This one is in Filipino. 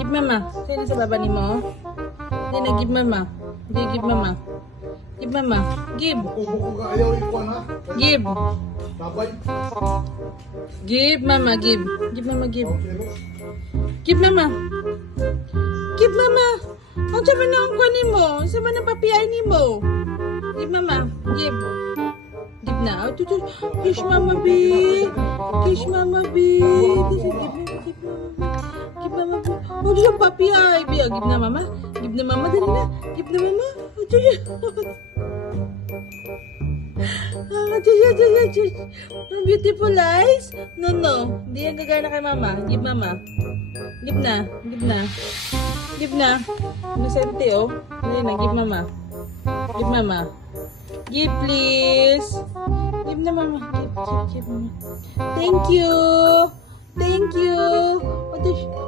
Give mama. Sino sa baba ni mo? Hindi na give mama. Hindi give mama. Give mama. Give. Buko ka ayaw ikuan ha. Give. Babay. Give mama. Give. Give mama. Give. Okay mo. Give mama. Give mama. Ang sabi na ang kuha ni mo. Ang sabi na papiyay ni mo. Give mama. Give. Give na. Oh, tutu. Kiss mama B. Kiss mama B. Give mama. Give mama. Give mama B. Oh, diyan papiyay. Give na mama. Give na mama. Dali na. Give na mama. Oh, diyan. Ang beautiful eyes. No, no. Hindi yan gagana kay mama. Give mama. Give na. Give na. Give na. Inosente, oh. Hindi na. Give mama. Give mama. Give, please. Give na, mama. Give mama. Thank you. Thank you.